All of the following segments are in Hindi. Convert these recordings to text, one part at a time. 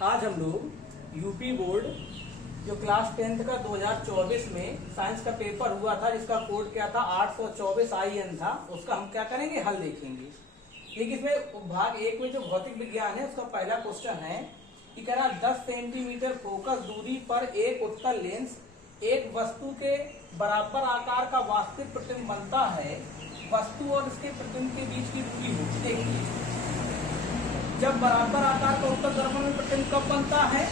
आज हम लोग यूपी बोर्ड जो क्लास 10th का 2024 में साइंस का पेपर हुआ था, जिसका कोड क्या था 824 IN था, उसका हम क्या करेंगे, हल देखेंगे। देखिए इसमें भाग एक में जो भौतिक विज्ञान है उसका पहला क्वेश्चन है कि कह रहा 10 सेंटीमीटर फोकस दूरी पर एक उत्तल लेंस एक वस्तु के बराबर आकार का वास्तविक प्रतिबिंब बनता है, वस्तु और इसके प्रतिबिंब के बीच की दूरी होती है। देखिए जब बराबर आकार का उत्तल दर्पण में प्रतिबिंब कब बनता है,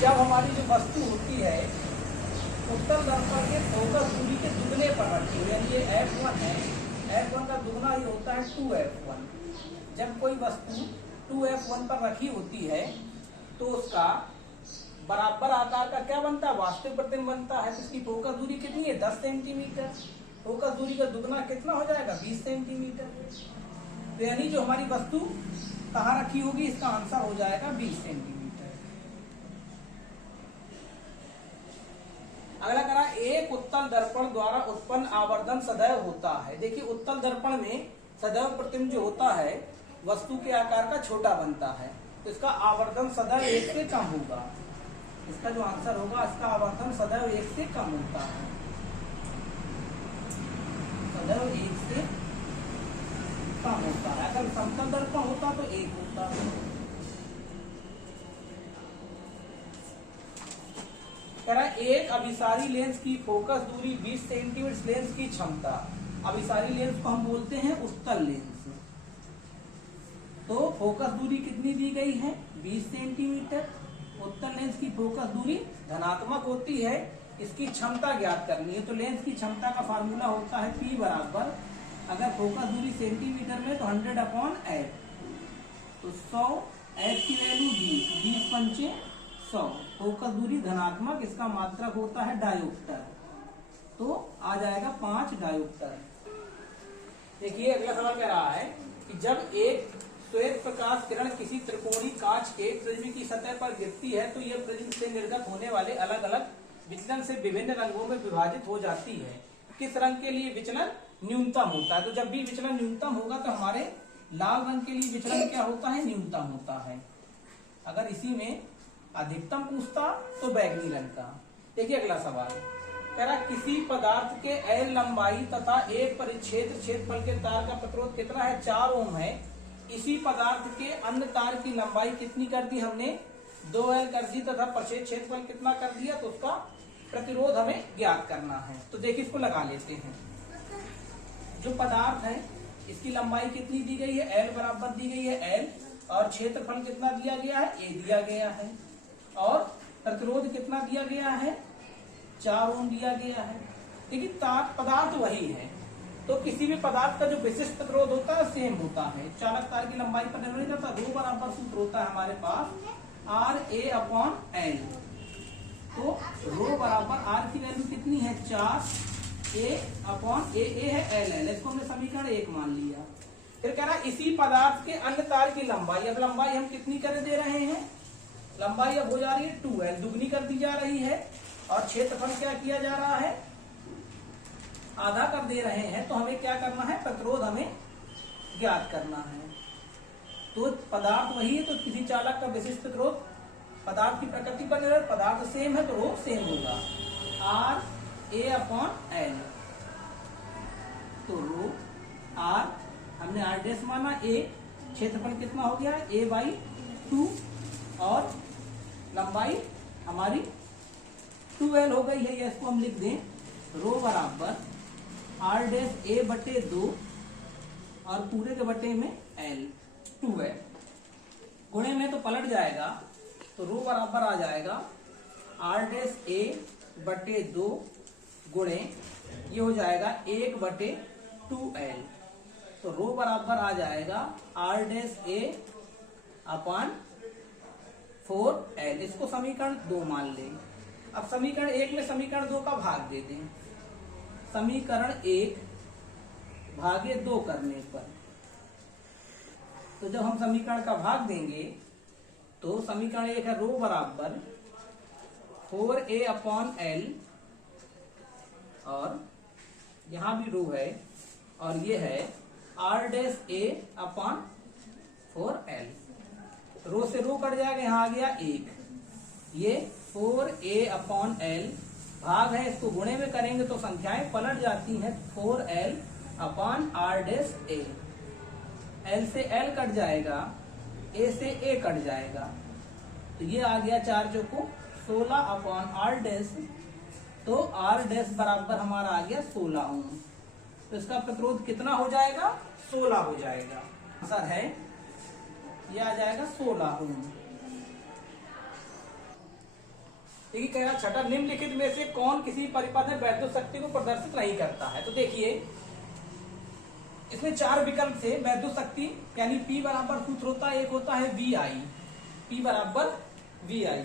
जब हमारी जो वस्तु होती है उत्तल दर्पण के फोकस दूरी के दुगने पर रखी हुई, यानी ये F1 है, F1 का दुगना ही होता है 2F1। जब कोई वस्तु 2F1 पर रखी होती है तो उसका बराबर आकार का क्या बनता है, वास्तविक प्रतिबिंब बनता है। तो इसकी फोकस दूरी कितनी है, 10 सेंटीमीटर। फोकस दूरी का दुगना कितना हो जाएगा, 20 सेंटीमीटर। तो यानी जो हमारी वस्तु कहाँ रखी होगी, इसका आंसर हो जाएगा 20 सेंटीमीटर। अगला करा एक उत्तल दर्पण द्वारा उत्पन्न आवर्धन सदैव होता है। देखिए उत्तल दर्पण में सदैव प्रतिबिंब जो होता है वस्तु के आकार का छोटा बनता है, तो इसका आवर्धन सदैव 1 से कम होगा। इसका जो आंसर होगा, इसका आवर्धन सदैव 1 से कम होता है, सदैव 1 से कम होता है। अगर समतल दर्पण होता तो 1 होता है। कह रहा है एक अभिसारी लेंस की फोकस दूरी 20 सेंटीमीटर लेंस की क्षमता। अभिसारी लेंस को हम बोलते हैं उत्तल लेंस। तो फोकस दूरी कितनी दी गई है, 20 सेंटीमीटर। उत्तल लेंस की फोकस दूरी धनात्मक होती है, इसकी क्षमता ज्ञात करनी है। तो लेंस की क्षमता का फार्मूला होता है P बराबर, अगर फोकस दूरी सेंटीमीटर में तो 100/F, तो 100 F की वैल्यू 20 पंचे 100। फोकस दूरी धनात्मक, इसका मात्रक होता है डायोप्टर, तो आ जाएगा 5 डायोप्टर। देखिए अगला सवाल कह रहा है कि जब एक श्वेत प्रकाश किरण किसी त्रिकोणीय कांच के प्रिज्म की सतह पर गिरती है तो यह प्रिज्म से निर्गत होने वाले अलग अलग विचलन से विभिन्न रंगों में विभाजित हो जाती है। किस रंग के लिए विचलन न्यूनतम होता है? तो जब भी विचलन न्यूनतम होगा तो हमारे लाल रंग के लिए विचलन क्या होता है, न्यूनतम होता है। अगर इसी में अधिकतम पूछता तो बैगनी रंग का। देखिए अगला सवाल कह रहा किसी पदार्थ के L लंबाई तथा एक परिच्छेद क्षेत्रफल के तार का प्रतिरोध कितना है, 4 ओम है। इसी पदार्थ के अन्य तार की लंबाई कितनी कर दी हमने, 2L कर दी, तथा परिच्छेद क्षेत्रफल कितना कर दिया, तो उसका प्रतिरोध हमें ज्ञात करना है। तो देखिए इसको लगा लेते हैं। जो पदार्थ है इसकी लंबाई कितनी दी गई है, L बराबर दी गई है L, और क्षेत्रफल कितना दिया गया है, A दिया गया है, और प्रतिरोध कितना दिया गया है, 4 ओम दिया गया है। देखिए पदार्थ वही है, तो किसी भी पदार्थ का जो विशिष्ट प्रतिरोध होता है सेम होता है। चालक तार की लंबाई पर निर्भर नहीं करता। रो बराबर सूत्र होता है हमारे पास RA/L। तो रो बराबर R की वैल्यू कितनी है, 4A/A है LL, इसको हमने समीकरण 1 मान लिया। फिर कह रहा है इसी पदार्थ के अन्य तार की लंबाई, अब लंबाई हम कितनी कर दे रहे हैं, लंबाई अब हो जा रही है 2L, दुगनी कर दी जा रही है, और क्षेत्रफल क्या किया जा रहा है, आधा कर दे रहे हैं। तो हमें क्या करना है, प्रतिरोध हमें ज्ञात करना है। तो पदार्थ वही है, तो किसी चालक का विशिष्ट प्रतिरोध पदार्थ की प्रकृति पर निर्भर, पदार्थ सेम है तो रो सेम होगा, RA/L। तो रो R हमने R' माना, A क्षेत्रफल कितना हो गया, A/2, और लंबाई हमारी 2L हो गई है। ये इसको हम लिख दें, रो बराबर R'(A/2) और पूरे के बटे में L, 2L। गुणे में तो पलट जाएगा, तो रो बराबर आ जाएगा R'(A/2) गुणे ये हो जाएगा 1/2L। तो रो बराबर आ जाएगा R'(A/4L। इसको समीकरण 2 मान लें। अब समीकरण 1 में समीकरण 2 का भाग दे दें। समीकरण 1 भागे 2 करने पर, तो जब हम समीकरण का भाग देंगे तो समीकरण 1 है रो बराबर 4A/L, और यहां भी रो है, और ये है R'(A/4L। रो से रो कट जाएगा, यहाँ आ गया 1, ये 4a/L भाग है, इसको गुणे में करेंगे तो संख्याएं पलट जाती हैं। 4L/R'(A), L से L कट जाएगा, A से A कट जाएगा, तो ये आ गया 4 चौको 16/R', तो R' बराबर हमारा आ गया 16 ओम। तो इसका प्रतिरोध कितना हो जाएगा? 16 हो जाएगा। आंसर है ये आ जाएगा 16 ओम। देखिए कह रहा छठा, निम्नलिखित में से कौन किसी परिपथ में वैद्युत शक्ति को प्रदर्शित नहीं करता है? तो देखिए इसमें 4 विकल्प थे। वैद्युत शक्ति यानी P बराबर सूत्र होता है, एक होता है VI, P बराबर VI,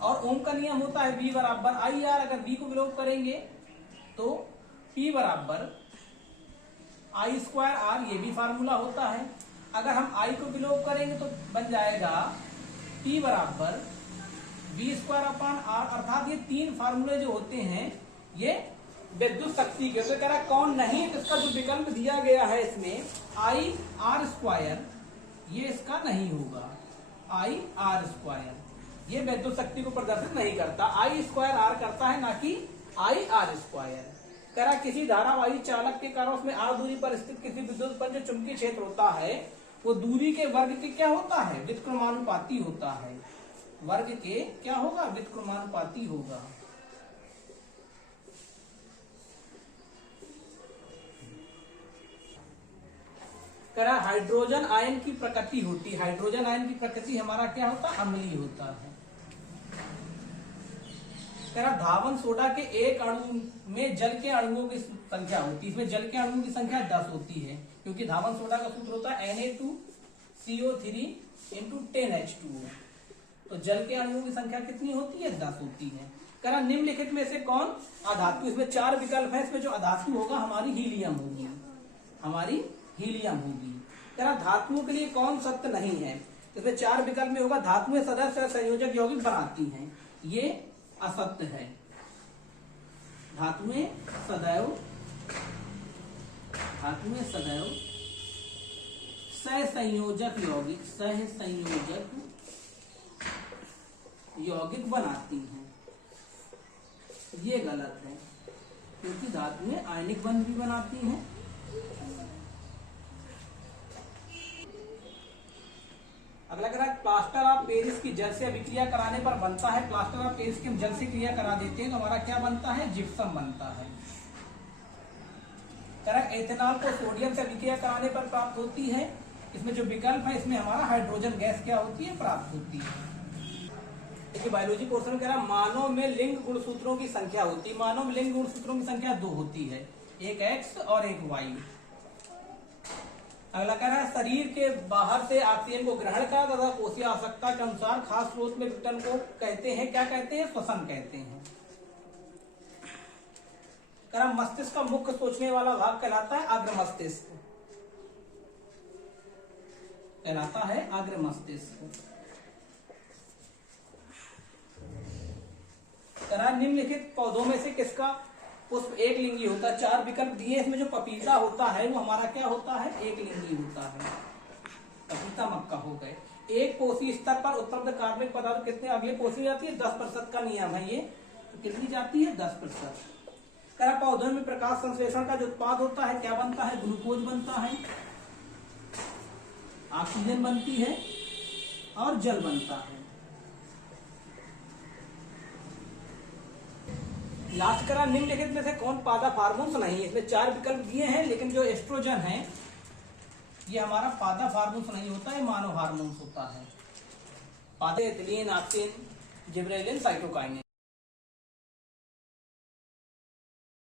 और ओम का नियम होता है V बराबर IR। अगर V को विलोप करेंगे तो P बराबर I²R, ये भी फार्मूला होता है। अगर हम I को विलोप करेंगे तो बन जाएगा P बराबर V²/R, अर्थात ये 3 फार्मूले जो होते हैं ये विद्युत शक्ति के। तो कह रहा कौन नहीं, तो इसका जो विकल्प दिया गया है इसमें IR², ये इसका नहीं होगा। IR², ये विद्युत शक्ति को प्रदर्शित नहीं करता, I²R करता है, ना कि IR²। कह रहा किसी धारावाही चालक के कारण उसमें R दूरी पर स्थित किसी विद्युत पर जो चुंबकीय क्षेत्र होता है वो दूरी के वर्ग के क्या होता है? व्युत्क्रमानुपाती होता है। वर्ग के क्या होगा? व्युत्क्रमानुपाती होगा। कह रहा हाइड्रोजन आयन की प्रकृति होती है, हाइड्रोजन आयन की प्रकृति हमारा क्या होता है? अम्लीय होता है। कह रहा धावन सोडा के एक अणु में जल के अणुओं की संख्या होती है, इसमें जल के अणुओं की संख्या 10 होती है, क्योंकि धावन सोडा का सूत्र होता है Na2CO3 × 10H2O। तो जल के अणुओं की संख्या कितनी होती है? 10 होती है। कह रहा निम्नलिखित में से कौन अधातु, इसमें 4 विकल्प है, इसमें जो अधातु होगा हमारी हीलियम होगी, हमारी हीलियम होगी। कह रहा धातुओं के लिए कौन सत्य नहीं है? इसमें 4 विकल्प में होगा धातुएं सदैव संयोजक यौगिक बनाती हैं, ये असत्य है। धातुएं सदैव सहसंयोजक यौगिक बनाती हैं, ये गलत है, क्योंकि धातुएं आयनिक बंध भी बनाती हैं। अगला कह रहा है प्लास्टर ऑफ पेरिस की जल से अभिक्रिया कराने पर बनता है। प्लास्टर ऑफ पेरिस की हम जल से क्रिया करा देते हैं तो हमारा क्या बनता है? जिप्सम बनता है। कह रहा है एथेनॉल को सोडियम से अभिक्रिया कराने पर प्राप्त होती है। इसमें जो विकल्प है इसमें हमारा हाइड्रोजन गैस क्या होती है? प्राप्त होती है। देखिए बायोलॉजी पोर्शन में कह रहा है मानव में लिंग गुणसूत्रों की संख्या होती है। मानव में लिंग गुणसूत्रों की संख्या 2 होती है, एक X और एक Y। अगला कह रहा है शरीर के बाहर से ऑक्सीजन को ग्रहण करा तथा कोशिकीय आवश्यकता के अनुसार खास स्रोत में विघटन को कहते हैं, क्या कहते हैं? श्वसन कहते हैं। कह रहा मस्तिष्क का मुख्य सोचने वाला भाग कहलाता है अग्र मस्तिष्क, कहलाता है अग्र मस्तिष्क। कह रहा निम्नलिखित पौधों में से किसका पुष्प एक लिंगी होता है? 4 विकल्प दिए, इसमें जो पपीता होता है वो हमारा क्या होता है? एक लिंगी होता है। पपीता मक्का हो गए। एक कोशी स्तर पर उत्पन्न कार्बनिक पदार्थ कितने अगले कोशी जाती है? 10% का नियम है ये, तो कितनी जाती है? 10%। कह रहा पौधों में प्रकाश संश्लेषण का जो उत्पाद होता है क्या बनता है? ग्लूकोज बनता है, ऑक्सीजन बनती है और जल बनता है। लास्ट करा निम्नलिखित में से कौन पादप हार्मोन्स नहीं है? इसमें 4 विकल्प दिए हैं, लेकिन जो एस्ट्रोजन है ये हमारा पादप हार्मोन्स नहीं होता है, मानव हार्मोन्स होता है। पादप एथिलीन, ऑक्सिन, जिबरेलिन, साइटोकाइनिन।